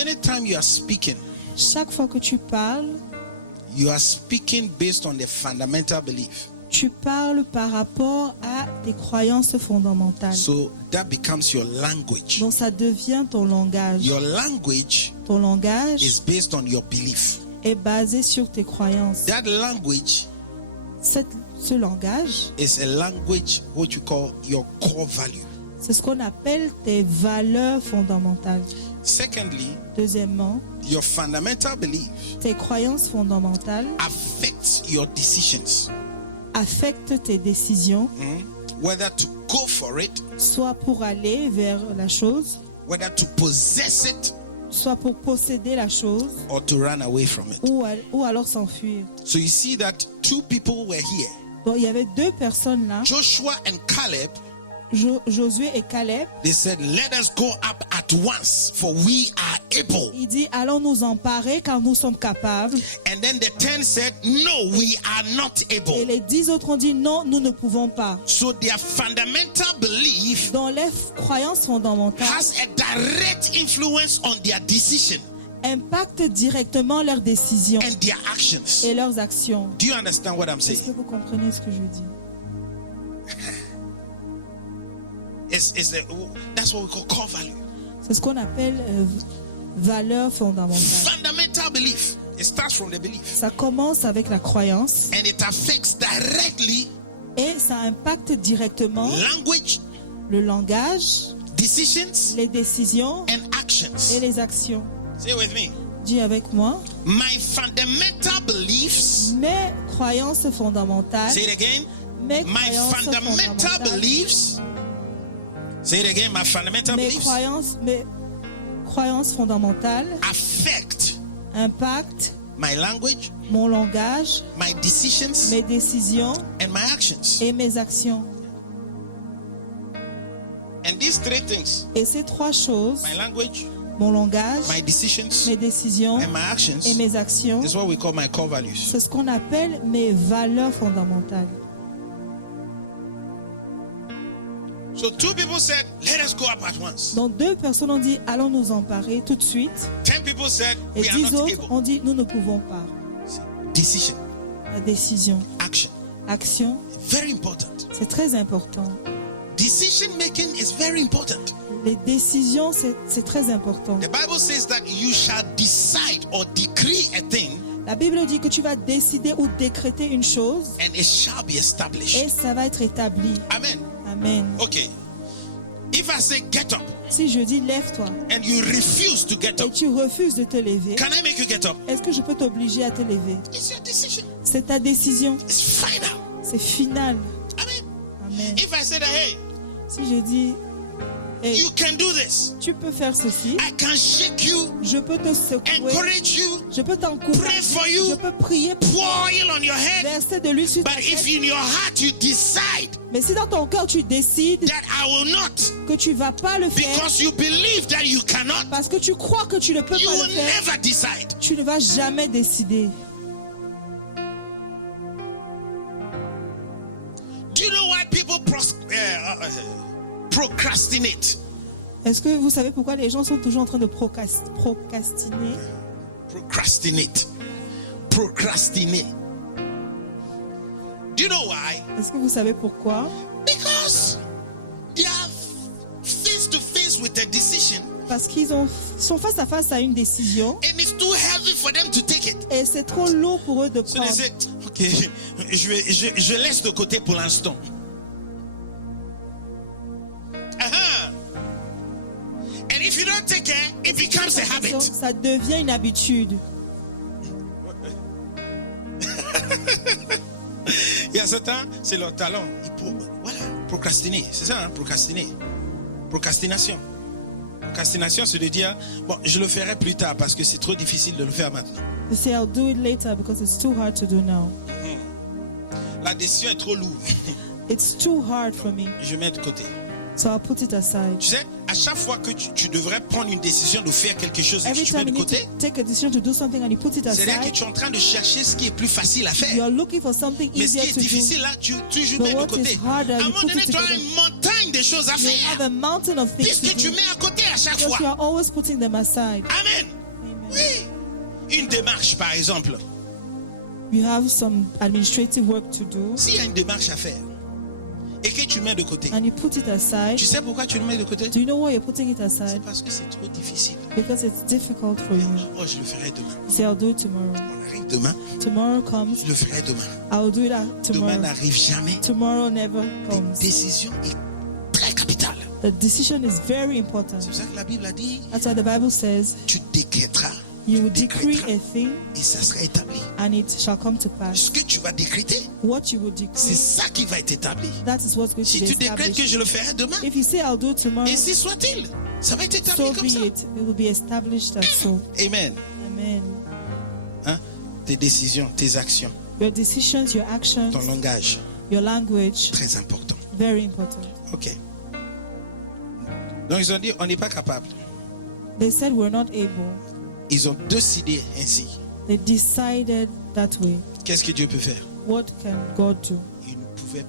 anytime you are speaking, Chaque fois que tu parles, you are speaking based on the fundamental belief. tu parles par rapport à tes croyances fondamentales. So that becomes your language. Donc ça devient ton langage. Your language Ton langage is based on your belief. est basé sur tes croyances. That language Ce langage, is a language what you call your core value. c'est ce qu'on appelle tes valeurs fondamentales. Secondly, Deuxièmement, your fundamental belief tes croyances fondamentales affects your decisions. affectent tes décisions, Whether to go for it, soit pour aller vers la chose, whether to possess it, soit pour posséder la chose, or to run away from it. ou alors s'enfuir. So you see that two people were here, Donc il y avait deux personnes là, Joshua and Caleb. Josué et Caleb. They said, let us go up at once, for we are able. Il dit, allons nous emparer car nous sommes capables. And then the 10 said, no, we are not Et able. les 10 autres ont dit, non, nous ne pouvons pas. So their fundamental belief Dans les croyances fondamentales, has a direct influence on their decision impactent directement leurs décisions and their actions. et leurs actions. Do you understand what I'm Est-ce que saying? vous comprenez ce que je dis? That's what we call core value. C'est ce qu'on appelle valeur fondamentale. Fundamental belief. It starts from the belief. Ça commence avec la croyance And it affects directly et ça impacte directement language, le langage, decisions, les décisions and actions. et les actions. Say with me. Dis avec moi, My fundamental beliefs. mes croyances fondamentales, Say it again. mes My croyances fundamental fondamentales, beliefs. Say it again. My fundamental mes beliefs croyances fondamentales affect impactent my language, mon langage, my decisions, mes décisions and my actions. et mes actions. And these three things, Et ces trois choses, my language, mon langage, my decisions, mes décisions and my actions, et mes actions, is what we call my core values. c'est ce qu'on appelle mes valeurs fondamentales. So two people said, let us go up at once. Donc deux personnes ont dit, allons nous emparer tout de suite. 10 people said, Et we are 10 not autres able. ont dit, nous ne pouvons pas. Decision, La décision, action, action, very important. c'est très important. Decision making is very important. Les décisions, c'est très important. The Bible says that you shall decide or decree a thing, La Bible dit que tu vas décider ou décréter une chose and it shall be established. et ça va être établi. Amen. Amen. Okay. If I say get up Si je dis lève-toi and you refuse to get et up, tu refuses de te lever, can I make you get up? est-ce que je peux t'obliger à te lever? It's your decision. C'est ta décision. It's final. C'est final. Amen. Amen. If I say that, hey, Si je dis, hey, you can do this, tu peux faire ceci, I can shake you, je peux te secouer, encourage you, je peux pray t'encourager, for you, je peux prier pour pour oil on your head. verser de l'huile sur ta But if tête. in your heart you decide Mais si dans ton cœur tu décides that I will not, que tu vas pas le faire because you believe that you cannot, parce que tu crois que tu ne peux you pas will le faire, never decide. tu ne vas jamais décider. Do you know why people procrastinate? Est-ce que vous savez pourquoi les gens sont toujours en train de procrastiner? Procrastinate. Do you know why? Est-ce que vous savez pourquoi? Because they are face to face with a decision, Parce qu'ils sont face à face à une décision and it's too heavy for them to take it. et c'est trop lourd pour eux de So they prendre. say, okay, je laisse de côté pour l'instant. And if you don't take care, it becomes a habit. Ça devient une habitude. Il y a certains, c'est leur talent. Voilà, procrastiner, c'est ça, hein, procrastiner. Procrastination. Procrastination, c'est de dire, bon, je le ferai plus tard parce que c'est trop difficile de le faire maintenant. You say, I'll do it later because it's too hard to do now. La décision est trop lourde. It's too hard for me, Je mets de côté. so I'll put it aside. Tu sais, à chaque fois que tu devrais prendre une décision de faire quelque chose et que Every tu mets time de you need côté, to take a decision to do something and you put it c'est-à-dire que aside, tu es en train de chercher ce qui est plus facile à you faire. are looking for something Mais ce easier qui est to do. difficile là, tu But mets de what côté. is harder, À un you moment put donné, it tu as together. une montagne de choses à You have faire. a mountain of things Puisque to tu do mets à côté à chaque because you fois. are always putting them aside. Amen. une démarche, par exemple, You have some administrative work to do, s'il y a une démarche à faire et que tu mets de côté, and you put it aside. tu sais pourquoi tu le mets de côté? Do you know why you're putting it C'est aside? parce que c'est trop difficile. Because it's difficult for you. Oh, je le ferai demain. You say, I'll do it tomorrow. On arrive demain, Tomorrow comes, je le ferai demain. I'll do it Demain tomorrow. n'arrive jamais. Tomorrow never La comes. décision est très capitale. The decision is very important. C'est pour ça que la Bible a dit, That's why the Bible says, tu décréteras you will Tu decree décréteras. a thing et ça sera établi. and it shall come to pass. Ce que tu vas décréter, What you will c'est decree, ça qui va être établi. that is what's going to Si be tu décrètes que established. je le ferai demain, If you say, I'll do it tomorrow, ainsi soit-il. Ça va être établi so comme ça. be it. It will be established as so. Amen. Amen. Hein? Tes décisions, tes actions, Your decisions, your actions, ton langage, your language, très important. very important. Ok. Donc ils ont dit, on n'est pas capable. They said we're not able. Ils ont décidé ainsi. They decided that way. Qu'est-ce que Dieu peut faire? What can God do? Il ne pouvait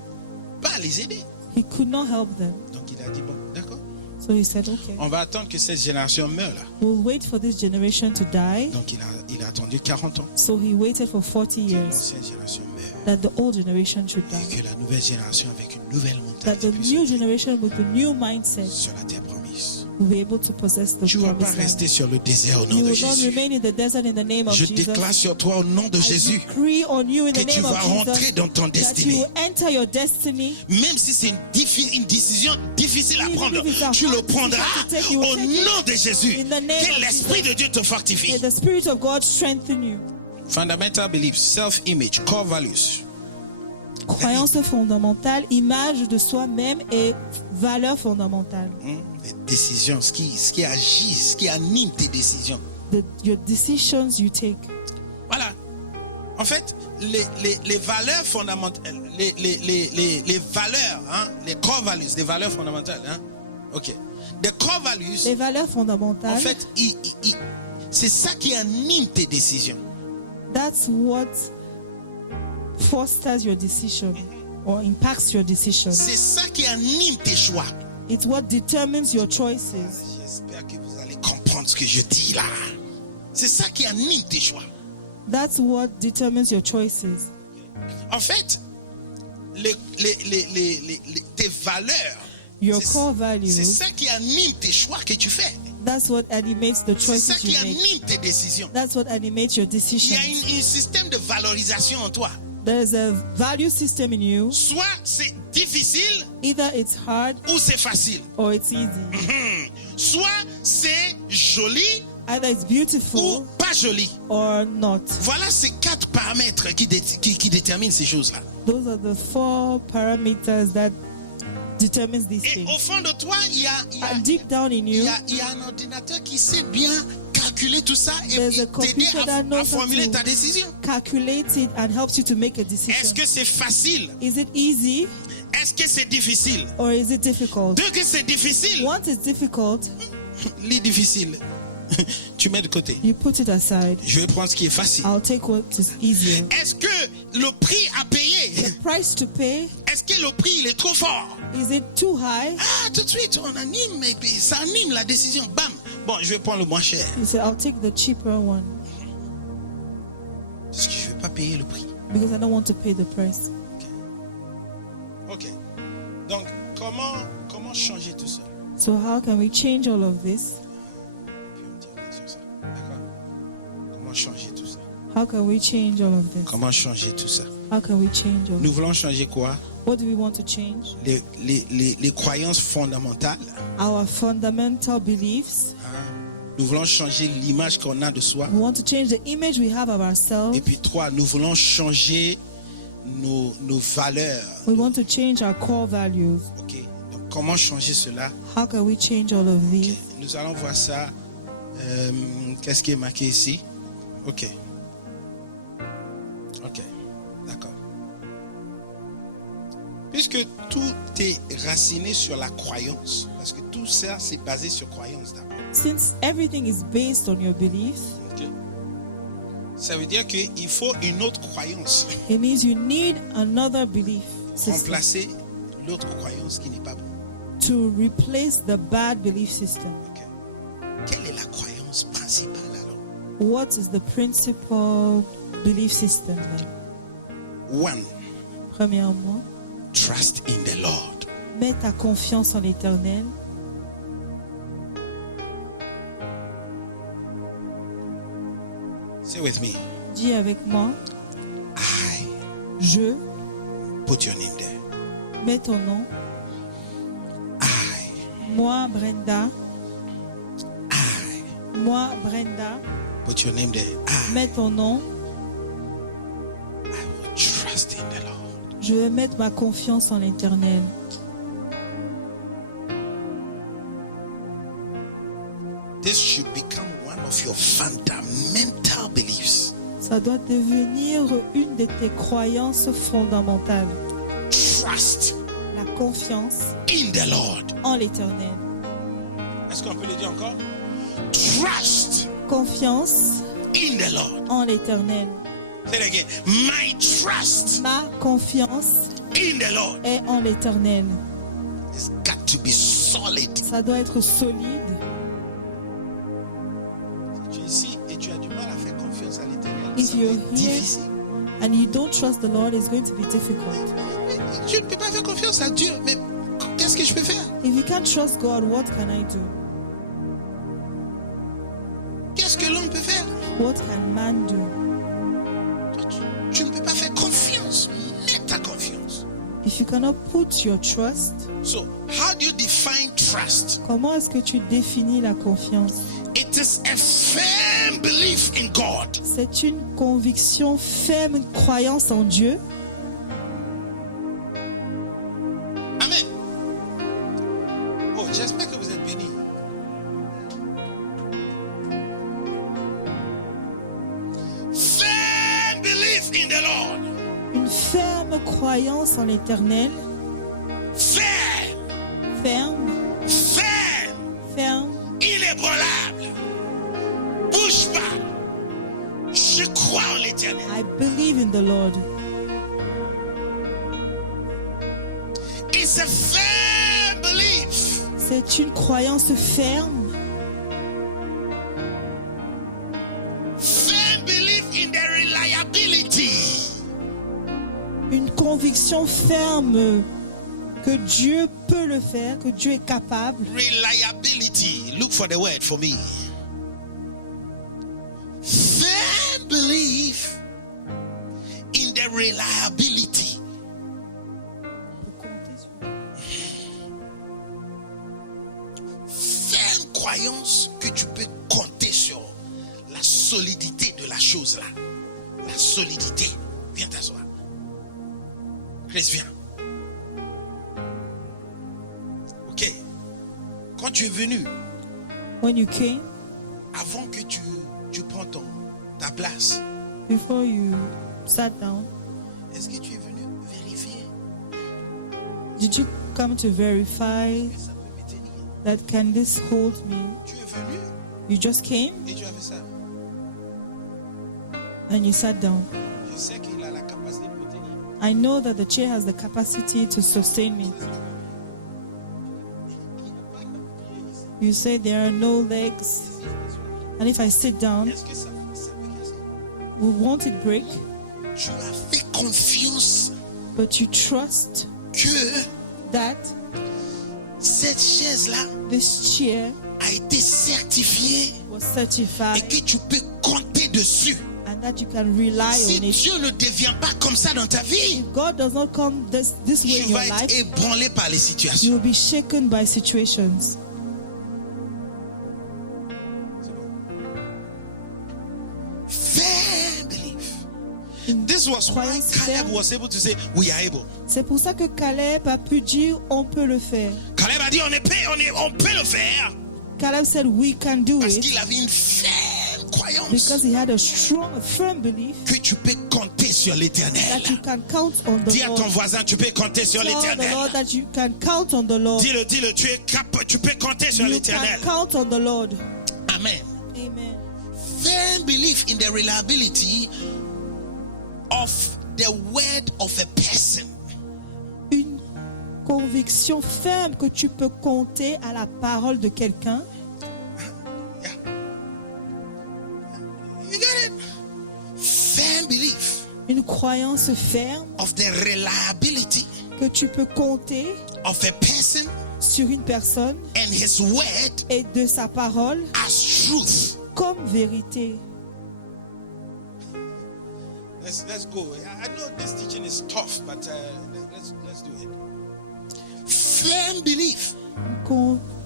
pas les aider. He could not help them. Donc il a dit, bon, d'accord. So he said, okay, On va attendre que cette génération meure là. we'll wait for this generation to die. Donc il a attendu 40 ans. So he waited for 40 Que years l'ancienne génération meure. that the old generation should Et die. que la nouvelle génération avec une nouvelle That the mentalité puisse new entrer generation with a new mindset sur la terre promise. will be able to possess the Tu ne vas pas promised land. rester sur le désert au nom You de will not Jésus. remain in the desert in the name of Je Jesus. déclare sur toi au nom de I Jésus decree on you in que the tu name vas of rentrer Jesus dans ton that you destinée. will enter your destiny. Même si c'est une décision difficile à Even prendre, if it's a tu hard le prendras decision to take, you will au take it nom de Jésus. in the name Que of l'Esprit Jesus. de Dieu te fortifie. May the Spirit of God strengthen you. Fundamental beliefs, self-image, core values. Croyance fondamentale, image de soi-même et valeur fondamentale. Les décisions, ce qui agit, ce qui anime tes décisions. Your decisions you take. Voilà. En fait, les valeurs fondamentales, les valeurs, hein, les core values, les valeurs fondamentales. Hein, ok. Les core values, Les valeurs fondamentales, en fait, c'est ça qui anime tes décisions. that's what fosters your decision or impacts your decision. C'est ça qui anime tes choix. It's what determines your choices. J'espère que vous allez comprendre ce que je dis là. C'est ça qui anime tes choix. That's what determines your choices. En fait, tes valeurs, Your c'est- core c'est values, ça qui anime tes choix que tu fais. that's what animates the C'est ça choices qui you make. anime tes décisions. That's what animates your Il y a decisions. un système de valorisation en toi. There's a value system in you. Soit c'est difficile Either it's hard ou c'est facile. or it's easy. Soit c'est joli Either it's ou beautiful pas joli. or not. Voilà ces 4 paramètres qui déterminent ces choses-là. Those are the 4 parameters that determines these Et things. au fond de toi, il y a And deep down in you, un ordinateur qui sait bien calculer tout ça et There's a t'aider computer that à knows how formuler to ta décision. calculate it and helps you to make a Est-ce decision. que c'est facile? Is it easy Est-ce que c'est difficile? or is it difficult? Dès que c'est difficile, Once it's difficult, les difficiles, tu mets de côté. you put it aside. Je vais prendre ce qui est facile. I'll take what is easier. Est-ce que le prix à payer, The price to pay, est-ce que le prix il est trop fort? is it too high? Ah, tout de suite, on anime, et puis ça anime la décision. Bam! Bon, je vais prendre le moins cher. You say, I'll take the cheaper one Parce que je ne vais pas payer le prix. because I don't want to pay the price. Ok. Donc, comment changer tout ça? So how can we change all of this? Puis on me dit rien sur ça. D'accord? Comment changer tout ça? How can we change all of this? Comment changer tout ça? How can we change all Nous voulons changer quoi? What do we want to change? Les croyances fondamentales. Our fundamental beliefs. Hein? Nous voulons changer l'image qu'on a de soi. We want to change the image we have of ourselves. Et puis 3, nous voulons changer nos valeurs. We want to change our core values. Ok. Donc, comment changer cela? How can we change all of Ok. these? Nous allons voir ça. Qu'est-ce qui est marqué ici? Ok. Ok. D'accord. Puisque tout est raciné sur la croyance, parce que tout ça, c'est basé sur croyance d'abord. Since everything is based on your beliefs, Ok. Ça veut dire qu'il faut une autre croyance. it means you need another belief system Remplacer l'autre croyance qui n'est pas bonne. to replace the bad belief system. Ok. Quelle est la croyance principale alors? What is the principal belief system then? One, Premièrement, trust in the Lord. mets ta confiance en l'Éternel. Say with me. Dis avec moi, I je put your name there. mets ton nom. I Moi, Brenda. I Moi, Brenda. put your name there. I Mets ton nom. will trust in the Lord. Je vais mettre ma confiance en l'Éternel. This should become one of your fundamental beliefs. Ça doit devenir une de tes croyances fondamentales. Trust La confiance in the Lord. en l'Éternel. Est-ce qu'on peut le dire encore? Trust Confiance in the Lord. en l'Éternel. Say it again. My trust Ma confiance in the Lord est en l'Éternel. has got to be solid. Ça doit être solide. Tu es ici et tu as du mal à faire confiance à l'Éternel. If Ça va you're être here difficile. and you don't trust the Lord, it's going to be difficult. Je ne peux pas faire confiance à Dieu, mais qu'est-ce que je peux faire? If you can't trust God, what can I do? Qu'est-ce que l'homme peut faire? What can man do? Tu ne peux pas faire confiance. Mets ta confiance. If you cannot put your trust, So, how do you define trust? comment est-ce que tu définis la confiance? It is a firm belief in God. C'est une conviction ferme, une croyance en Dieu. Amen. Oh, j'espère que vous êtes bénis. Firm belief in the Lord. Une ferme croyance en l'Éternel. Firm, Ferme, firm, ferme, inébranlable. Bouge pas. Je crois en l'Éternel. I believe in the Lord. It's a firm belief. C'est une croyance ferme. Firm belief in the reliability. Une conviction ferme que Dieu peut le faire, que Dieu est capable. Reliability. Look for the word for me. Firm belief in the reliability. Ferme croyance que tu peux compter sur la solidité de la chose là. La solidité. Viens t'asseoir. Chris, viens. Ok. Quand tu es venu, When you came, avant que tu prends ta place, before you sat down, est-ce que tu es venu vérifier did you come to verify que ça peut me tenir? that can this hold me? Tu es venu You just came et tu as fait ça. and you sat down. Je sais qu'il a la capacité de me tenir. I know that the chair has the capacity to sustain me. You say there are no legs, and if I sit down, Est-ce que ça peut casser? won't it break? Tu as fait confiance But you trust que that cette chaise-là this chair a été certifiée was et certified que tu peux compter dessus. and that you can rely Si on it. Dieu ne devient pas comme ça dans ta vie, If God does not come this way in tu your vas être life, ébranlé par les you situations. will be shaken by situations. Firm belief. This was why Croyance Caleb ferme. was able to say, we are able. C'est pour ça que Caleb a pu dire on peut le faire. Caleb a dit, on peut le faire. Caleb said we can do Parce it qu'il avait une ferme croyance because he had a firm belief que tu peux compter sur l'éternel. that you can count on the Dis à ton Lord. voisin, tu peux compter sur Tell the l'éternel. Lord that you can count on the Lord. Dis-le, tu peux compter sur You l'éternel. can count on the Lord. Amen. Amen. Firm belief in the reliability of the word of a person. Une conviction ferme que tu peux compter à la parole de quelqu'un. Yeah. Une croyance ferme of the reliability que tu peux compter of a person sur une personne and his word et de sa parole as truth. comme vérité. Let's go. I know this teaching is tough, but let's do it. Firm belief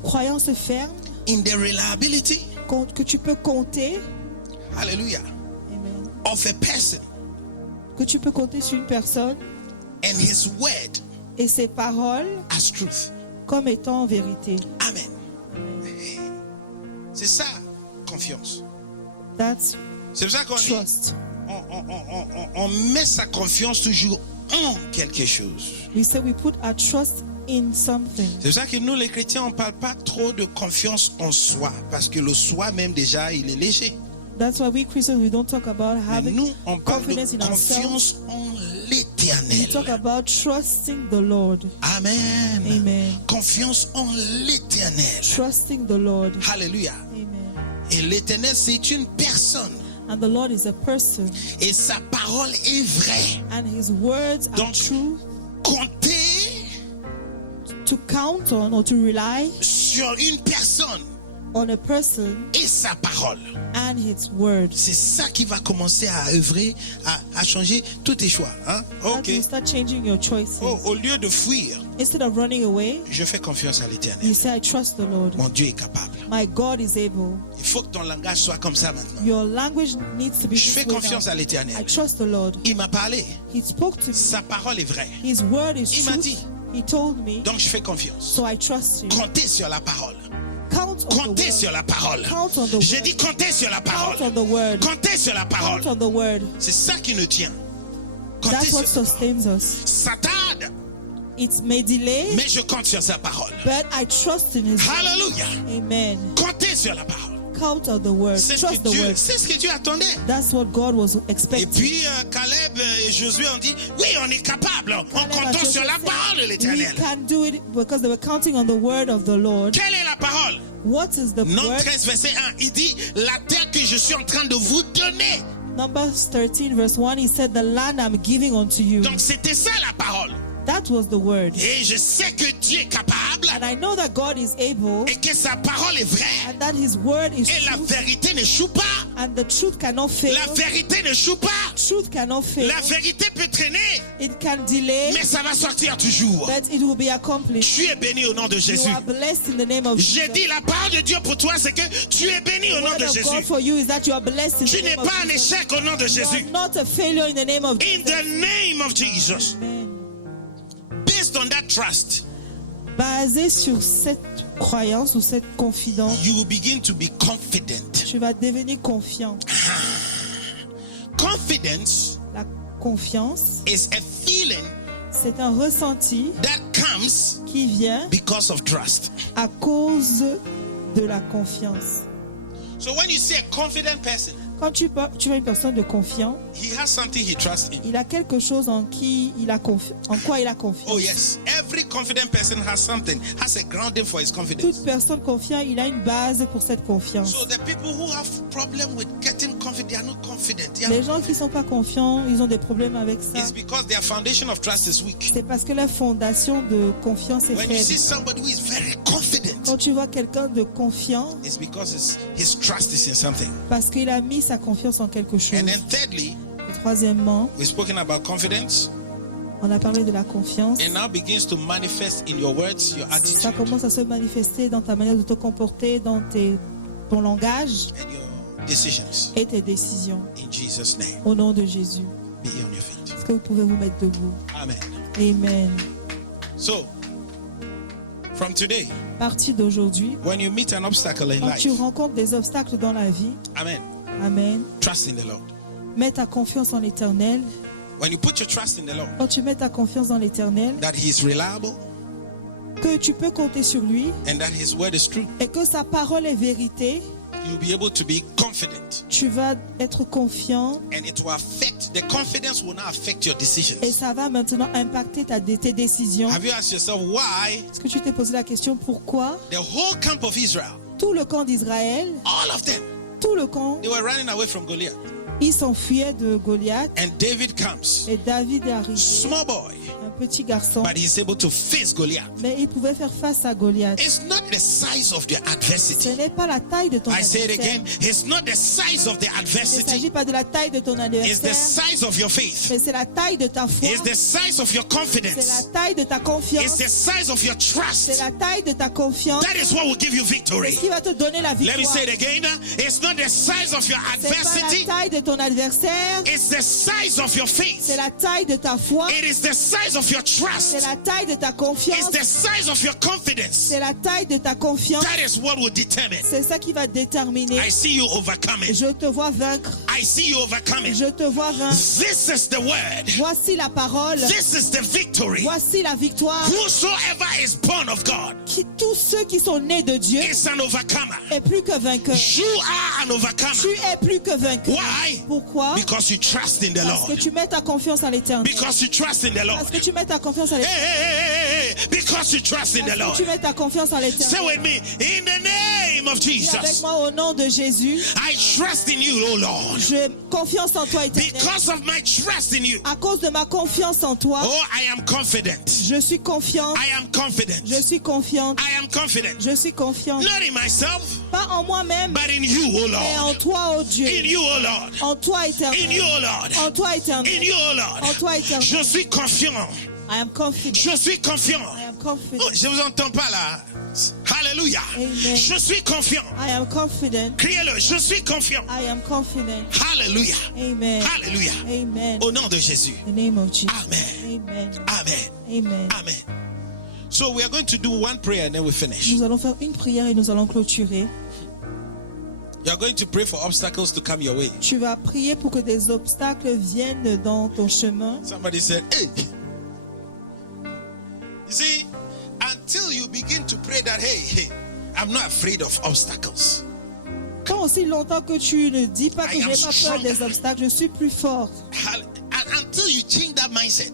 Croyance ferme in the reliability, que tu peux compter. hallelujah, Amen. of a person Que tu peux compter sur une personne and his word et ses paroles as truth. comme étant vérité. Amen. C'est ça, confiance. That's C'est pour ça qu'on dit, trust. on met sa confiance toujours en quelque chose. We say we put our trust in something. C'est pour ça que nous, les chrétiens, on ne parle pas trop de confiance en soi, parce que le soi même déjà, il est léger. That's why we Christians, we don't talk about Mais having nous, on parle confidence de in ourselves. confiance en We talk l'éternel. about trusting the Lord. Amen. Amen. Confiance en l'éternel. Trusting the Lord. Alléluia. Amen. Et l'éternel, c'est une personne. And the Lord is a person. Et sa parole est vraie. And his words are Donc, true. compter To count on or to rely sur une personne on a person et sa parole. and his word. C'est ça qui va commencer à œuvrer, à changer tous tes choix. Hein? That Ok. will start changing your choices. Oh, au lieu de fuir, Instead of running away, je fais confiance à you l'éternel. say, I trust the Lord. Mon Dieu est capable. My God is able. Il faut que ton langage soit comme ça maintenant. Your language needs to be Je this fais way confiance now. à l'éternel. I trust the Lord. Il m'a parlé. He spoke to me. Sa parole est vraie. His word is Il m'a truth. dit. He told me. Donc je fais confiance. So I trust you. Comptez sur la parole. Count on the Comptez word. sur la parole. Count on the J'ai word. dit comptez sur la parole. Count on the word. Comptez sur la parole. Count on the word. C'est ça qui nous tient. Comptez That's what sur. sustains us. Ça tarde, It may delay, mais je compte sur sa parole. but I trust in his word. Alléluia. Amen. Comptez sur la parole. Count on the word. C'est ce Trust the word. que Dieu attendait. That's what God was Et expecting. puis Caleb et Josué ont dit, oui, on est capable en Caleb and comptant Joshua sur la said, parole de We l'éternel. can do it because they were counting on the word of the Lord. Quelle est la parole? What is the Nombre word? 13, verset 1. Il dit, la terre que je suis en train de vous donner. Numbers 13 verse 1, he said, the land I'm giving unto you. Donc c'était ça la parole. That was the word. Et je sais que Dieu est capable And I know that God is able et que sa parole est vraie. and that his word is Et la true vérité n'échoue pas. and the truth cannot fail. La vérité n'échoue pas. Truth cannot fail. La vérité peut traîner, It can delay, mais ça va sortir toujours. but it will be accomplished. Tu es béni au nom de You Jésus. are blessed in the name of J'ai Jesus. dit la parole de Dieu pour toi, c'est que tu es béni au The nom word de of God Jésus. for you is that you are blessed in Tu the n'es name of pas un Jesus. échec au nom de You are Jésus. not a failure in the name of In Jesus. the name of Jesus. Amen. Based on that trust, Basé sur cette croyance ou cette confidence, you will begin to be confident. tu vas devenir confiant. Confidence La confiance, is a feeling c'est un ressenti that comes qui vient because of trust. à cause de la confiance. So when you see a confident person, Quand tu vois une personne de confiant, he has something he trusts in. il a quelque chose en quoi il a confiance. Oh yes, every confident person has something, has a grounding for his confidence. Toute personne confiante, il a une base pour cette confiance. So the people who have problem with getting confident, they are not confident. They are Les gens qui ne sont pas confiants, ils ont des problèmes avec ça. It's because their foundation of trust is weak. C'est parce que la fondation de confiance est When you see faible. somebody who is very confident, Quand tu vois quelqu'un de confiant, it's because his trust is in something. parce qu'il a mis sa confiance en quelque chose. And then thirdly, Et troisièmement, we've spoken about confidence. on a parlé de la confiance. It now begins to manifest in your words, your Ça attitude, commence à se manifester dans ta manière de te comporter, dans ton langage and your decisions. et tes décisions. In Jesus' name, Au nom de Jésus. be on your feet. Est-ce que vous pouvez vous mettre debout? Amen. Amen. So, from today, À partir d'aujourd'hui, when you meet an obstacle in quand life, tu rencontres des obstacles dans la vie, Amen, Amen, trust in the Lord. mets ta confiance en l'Éternel. When you put your trust in the Lord, Quand tu mets ta confiance dans l'Éternel, that He is reliable que tu peux compter sur lui and that His word is true, et que sa parole est vérité, you'll be able to be confident. tu vas être confiant And it will affect, the confidence will now affect your et decisions. ça va maintenant impacter tes décisions. Have you asked yourself why Est-ce que tu t'es posé la question pourquoi the whole camp of Israel, tout le camp d'Israël, all of them, tout le camp, they were running away from Goliath? Il s'enfuyait de Goliath And David comes, et David est arrivé, small boy, un petit garçon, but he's able to face Goliath. mais il pouvait faire face à Goliath. It's not the size of the Ce adversity. n'est pas la taille de ton I say it adversaire. again. It's not the size of the Il ne adversity. s'agit pas de la taille de ton It's the adversaire, size of your faith. mais c'est la taille de ta foi, It's the size of your c'est la confidence. taille de ta It's confiance, the size of your c'est trust. la taille de ta confiance. That is what will give you C'est victory. ce qui va te donner la Let me victoire. say it again. It's not the size of your C'est pas adversity. la taille de ton adversaire, It's the size of your faith. c'est la taille de ta foi, It is the size of your trust. c'est la taille de ta confiance, It's the size of your confidence. c'est la taille de ta confiance. That is what will determine. C'est ça qui va déterminer. I see you overcoming. Je te vois vaincre. I see you overcoming. Je te vois vaincre. This is the word. Voici la parole. This is the victory. Voici la victoire. Whosoever is born of God Tous ceux qui sont nés de Dieu is an overcomer. est plus que vainqueur. You are an Tu overcomer. es plus que vainqueur. Why? Pourquoi? Because you trust in the Parce que Lord. tu mets ta confiance en l'éternel. Because you trust in the Lord. Parce que tu mets ta confiance en Hey, l'éternel. hey, hey, hey, hey. Because you trust in the Parce que Lord. tu mets ta confiance en Say l'éternel. with me, in the name of Dis avec Jesus, moi au nom de Jésus. I trust in you, O Lord. J'ai confiance en toi, éternel. Because of my trust in you, À cause de ma confiance en toi, oh, I am confident. je suis confiante. I am confident. Je suis confiante. I am confident. Je suis confiante. Not in myself, Pas en moi-même, but in you, O mais en Lord. toi, oh Dieu. In you, O Lord. En toi, In éternel. you, O Lord. En toi, In éternel. you, O En Lord. toi, éternel. Je suis confiant. I am confident. Je suis confiant. I am confident. Oh, je vous entends pas là. Hallelujah. Amen. Je suis confiant. I am confident. Criez-le. Je suis confiant. I am confident. Hallelujah. Amen. Hallelujah. Amen. Au nom de Jésus. In the name of Jesus. Amen. Amen. Amen. Amen. Amen. So we are going to do one prayer and then we finish. Nous allons faire une prière et nous allons clôturer. You are going to pray for obstacles to come your way. Tu vas prier pour que des obstacles viennent dans ton chemin. Somebody said, hey. You see, until you begin to pray that, hey, I'm not afraid of obstacles. Tant aussi longtemps que tu ne dis pas que I je am n'ai pas peur stronger. des obstacles, je suis plus fort. And until you change that mindset.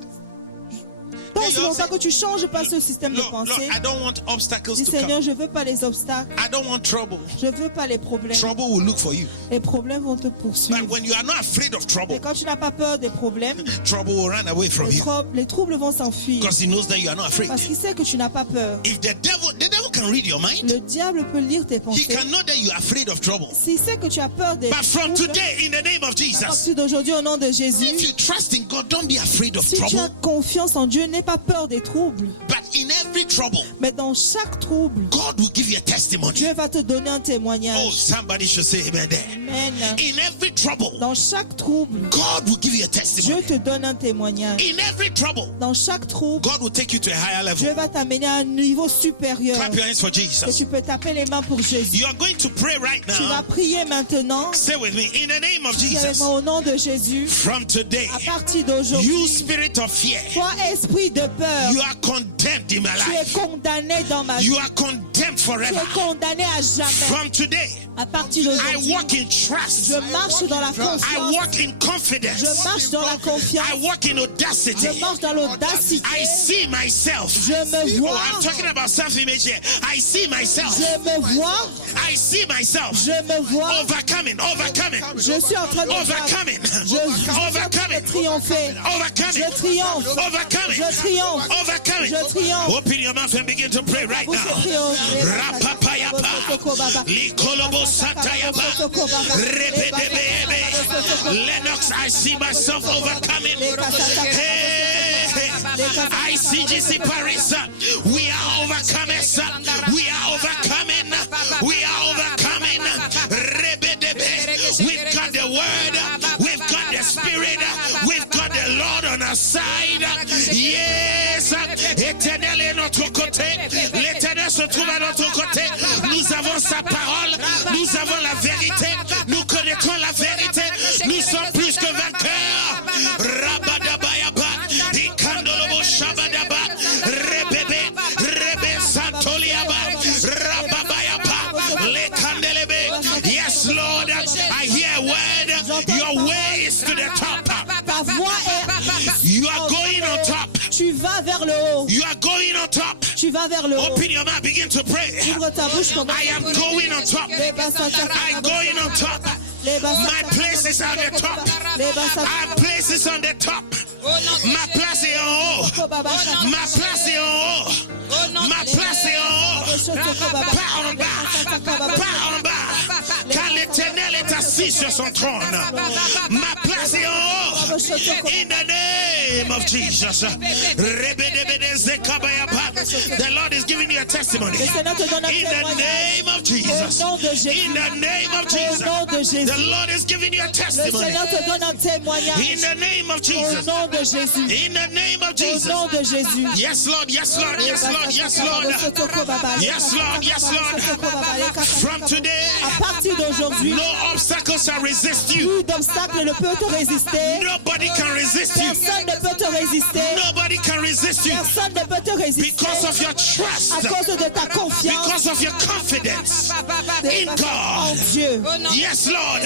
Tant Hey, aussi you longtemps say, que tu changes pas ce système de Lord, pensée. I don't want obstacles Dis to Seigneur, come. je veux pas les obstacles. I don't want trouble. Je veux pas les problèmes. Trouble will look for you. Les problèmes vont te But poursuivre. when you are not afraid of Et trouble, quand tu n'as pas peur des problèmes, trouble will run away from you. les troubles vont s'enfuir. Because he knows that you are not afraid. Parce qu'il sait que tu n'as pas peur. If the devil can read your mind, Le diable peut lire tes he pensées. can know that you are afraid of trouble. S'il sait que tu as peur des But from troubles, today, in the name of à Jesus, partir d'aujourd'hui, au nom de if Jésus, you trust in God, don't be afraid of si tu as trouble. confiance en Dieu, n'aie pas peur des troubles. But in every trouble, Mais dans chaque trouble, God will give you a testimony. Dieu va te donner un Oh, témoignage. somebody should say amen there. Amen. In every trouble, Dans chaque trouble, God will give you a Dieu testimony. te donne un témoignage. In every trouble, Dans chaque trouble, God will take you to a higher Dieu level. va t'amener à un niveau supérieur. Clap your hands for Que Jesus. tu peux taper les mains pour Jésus. You are going to pray right Tu vas now. prier maintenant. Say with me, in the name of Dis avec Jesus. moi au nom de Jésus. From today, À partir you d'aujourd'hui, spirit of fear, toi esprit de peur, you are condemned in my tu es life. condamné dans ma vie. You are condemned Tu forever. es condamné à jamais. From today, À partir I d'aujourd'hui, walk in trust. je marche dans la I confiance. walk in confidence. Je marche dans la confiance. I walk in audacity. Je marche dans l'audacité. I see myself. Je me Oh, vois. I'm talking about self-image here. I see myself. Je me vois. I see myself. Je me vois. Overcoming. Je suis en train de Overcoming. Je triompher. Overcoming. Je triomphe. Overcoming. Je triomphe. Overcoming. Je triomphe. Open your mouth and begin to pray right Vous now. triomphez. Rapapayapa. Likolobo satayapa. Repedebebe. Lennox, I see myself overcoming. Hey, I see GC Paris. We are overcomers. We are overcoming. We are overcoming. Rebedebe. We've got the word. We've got the spirit. We've got the Lord on our side. Yes. Éternel est notre côté. L'Éternel se trouve à notre côté. Nous avons sa parole. Nous avons la vérité. Nous connaissons la vérité. Nous sommes plus que vainqueurs. Rabadabayaba. Ikandolobo Shabadaba. Rebebe. Rebe Santoliaba. Rababayaba. Lekandelebe. Yes, Lord. I hear a word. Your way is to the top. Ta voix est. You are going on top. Tu vas vers le haut. You are going on top. Tu vas vers le haut. Open your mouth, begin to pray. Ouvre ta bouche comme I am going on top. I'm going on top. My place is on the top. Our place is on the top. Ma place est en haut. Ma place est en haut. Ma place est en haut. Pas en bas. Pas en bas. Car l'Éternel est assis sur son trône. Ma place est en haut. In the name of Jesus. The Lord is giving you a testimony. In the name of Jesus. In the name of Jesus. The Lord is giving you a testimony. In the name of Jesus. In the name of Jesus. Yes, Lord. Yes, Lord. Yes, Lord. Yes, Lord. Yes, Lord. Yes, Lord. From today, no obstacle shall resist you. Plus d'obstacles ne peut te résister. Nobody can resist you. Personne ne peut te résister. Nobody can resist you. Personne ne peut te résister. Because of your trust. À cause de ta confiance. Because of your confidence in En God. Dieu. Yes, Lord.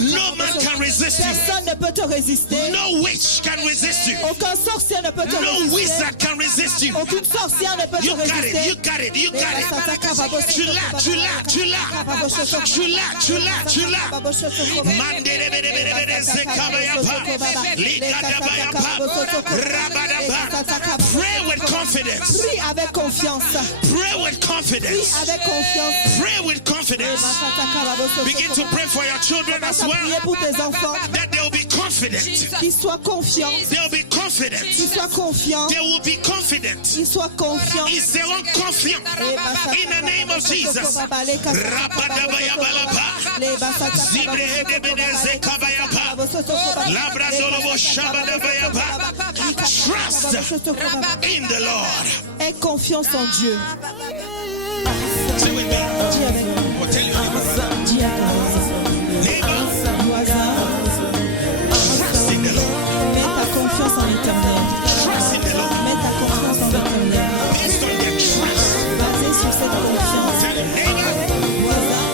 No man can resist you. Personne ne peut te résister. No witch can resist you. Aucun sorcier ne peut te No résister. wizard can resist you. Aucune sorcière ne peut te You got it. résister. You got it. You got it. Tu l'as. Tu l'as. Tu l'as. Tu l'as. Tu l'as. Tu l'as. Mandere bere bere bere zekabayapa. Ligadabayapa. Rabadaba. Pray with confidence. Prie avec confiance. Pray with Prie confidence. avec confiance. Pray with confidence. Begin to pray for your children as Priez well. pour tes enfants. That they will be confident. Qu'ils soient confiants. They will be confident. Qu'ils soient confiants. They will be confident. Qu'ils soient confiants. Ils seront confiants. In the name of Jesus. Rabadabayabalaba. Zibrehedebeneze kabayaba. Labradolobo shabadabayaba. Trust in the Lord. Aie confiance en Dieu. Say with me. Dis avec moi. Or tell your neighbor. Dis à ton Neighbor, voisin. trust in the Lord. Mets ta confiance en l'Éternel. Trust in the Lord. Mets ta confiance en l'Éternel. Based on their trust. Basé sur cette confiance. Tell your neighbor, Voisin,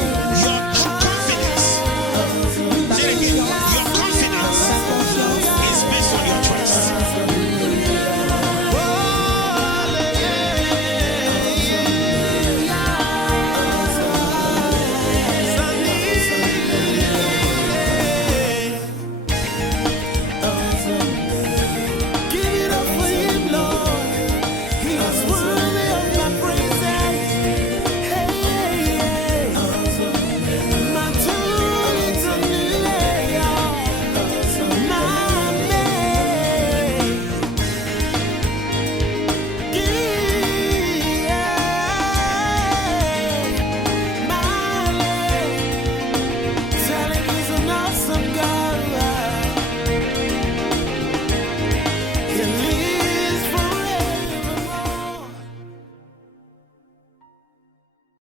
your confidence. ta Say it again. confiance. Your confidence Ta confiance. is based on your trust. He'll